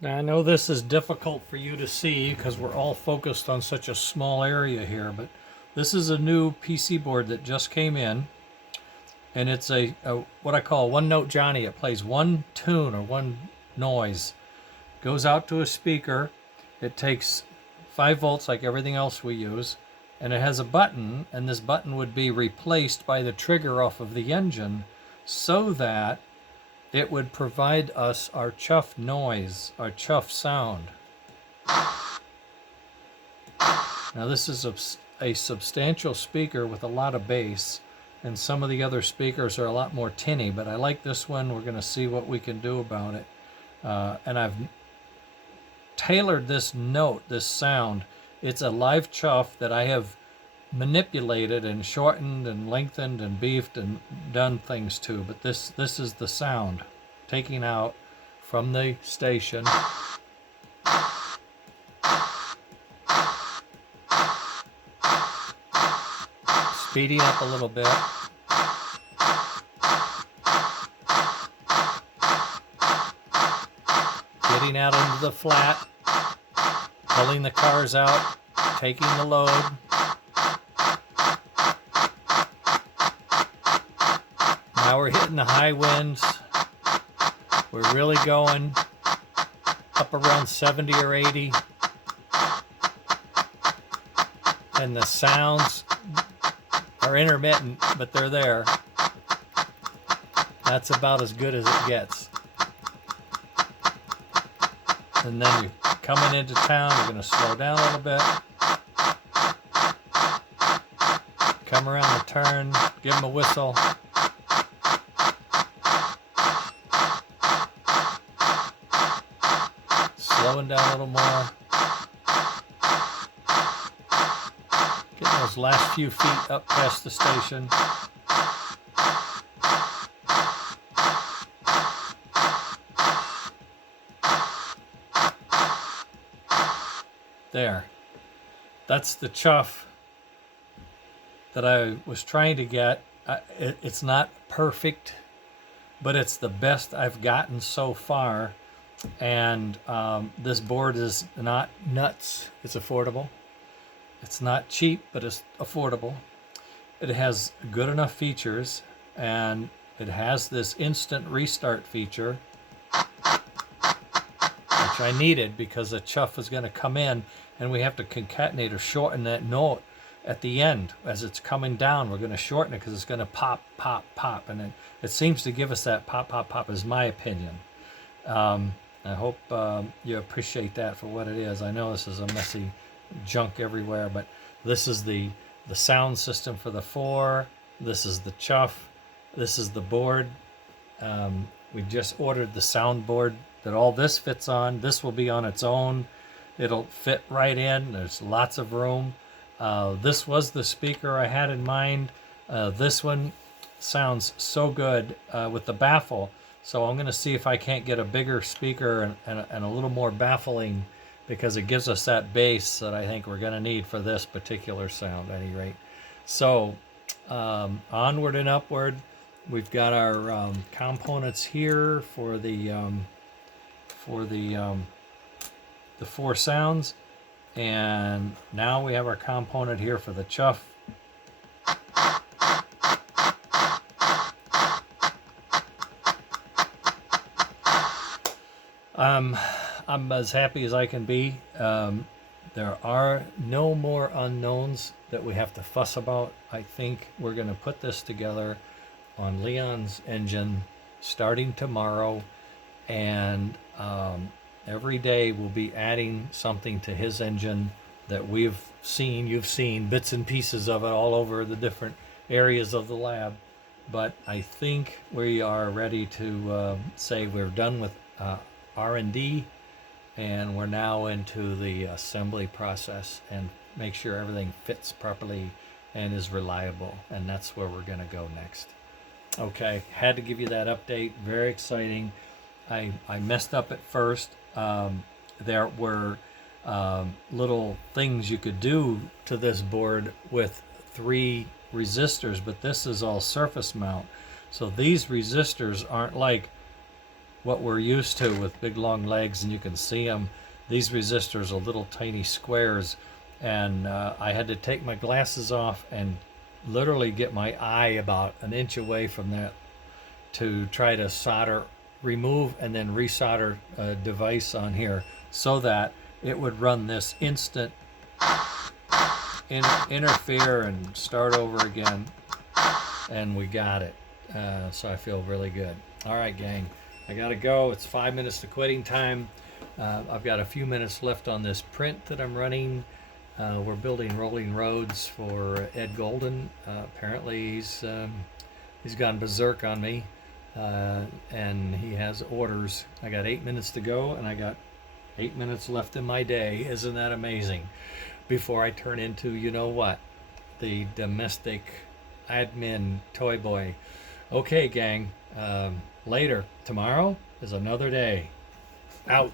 Now, I know this is difficult for you to see because we're all focused on such a small area here, but this is a new PC board that just came in, and it's a what I call a one-note Johnny. It plays one tune or one noise, goes out to a speaker. It takes 5 volts like everything else we use, and it has a button, and this button would be replaced by the trigger off of the engine so that it would provide us our chuff noise, our chuff sound. Now this is a substantial speaker with a lot of bass, and some of the other speakers are a lot more tinny, but I like this one. We're going to see what we can do about it. And I've tailored this note, this sound. It's a live chuff that I have manipulated and shortened and lengthened and beefed and done things to, but this is the sound taking out from the station, speeding up a little bit, getting out into the flat, pulling the cars out, taking the load. Now we're hitting the high winds. We're really going up around 70 or 80. And the sounds are intermittent, but they're there. That's about as good as it gets. And then you're coming into town, you're going to slow down a little bit. Come around the turn, give them a whistle. Slowing down a little more. Getting those last few feet up past the station. There. That's the chuff that I was trying to get. It's not perfect, but it's the best I've gotten so far. And this board is not nuts. It's affordable. It's not cheap, but it's affordable. It has good enough features, and it has this instant restart feature, which I needed because the chuff is going to come in, and we have to concatenate or shorten that note at the end. As it's coming down, we're going to shorten it because it's going to pop, pop, pop. And it seems to give us that pop, pop, pop, is my opinion. I hope you appreciate that for what it is. I know this is a messy junk everywhere, but this is the sound system for the 4. This is the chuff. This is the board. We just ordered the soundboard that all this fits on. This will be on its own. It'll fit right in. There's lots of room. This was the speaker I had in mind. This one sounds so good with the baffle. So I'm going to see if I can't get a bigger speaker and a little more baffling, because it gives us that bass that I think we're going to need for this particular sound at any rate. So onward and upward. We've got our components here for the 4 sounds, and now we have our component here for the chuff. I'm as happy as I can be. There are no more unknowns that we have to fuss about. I think we're going to put this together on Leon's engine starting tomorrow, and every day we'll be adding something to his engine that you've seen bits and pieces of it all over the different areas of the lab. But I think we are ready to say we're done with R&D, and we're now into the assembly process and make sure everything fits properly and is reliable, and that's where we're going to go next. Okay, had to give you that update. Very exciting. I messed up at first. There were little things you could do to this board with 3 resistors, but this is all surface mount. So these resistors aren't like what we're used to with big long legs, and you can see them. These resistors are little tiny squares, and I had to take my glasses off and literally get my eye about an inch away from that to try to solder, remove, and then resolder a device on here so that it would run this instant interfere and start over again, and we got it. So I feel really good. All right, gang, I gotta go. It's 5 minutes to quitting time. I've got a few minutes left on this print that I'm running. We're building rolling roads for Ed Golden. Apparently he's gone berserk on me, and he has orders. I got 8 minutes to go, and I got 8 minutes left in my day. Isn't that amazing? Before I turn into, you know what, the domestic admin toy boy. Okay, gang. Later. Tomorrow is another day. Out.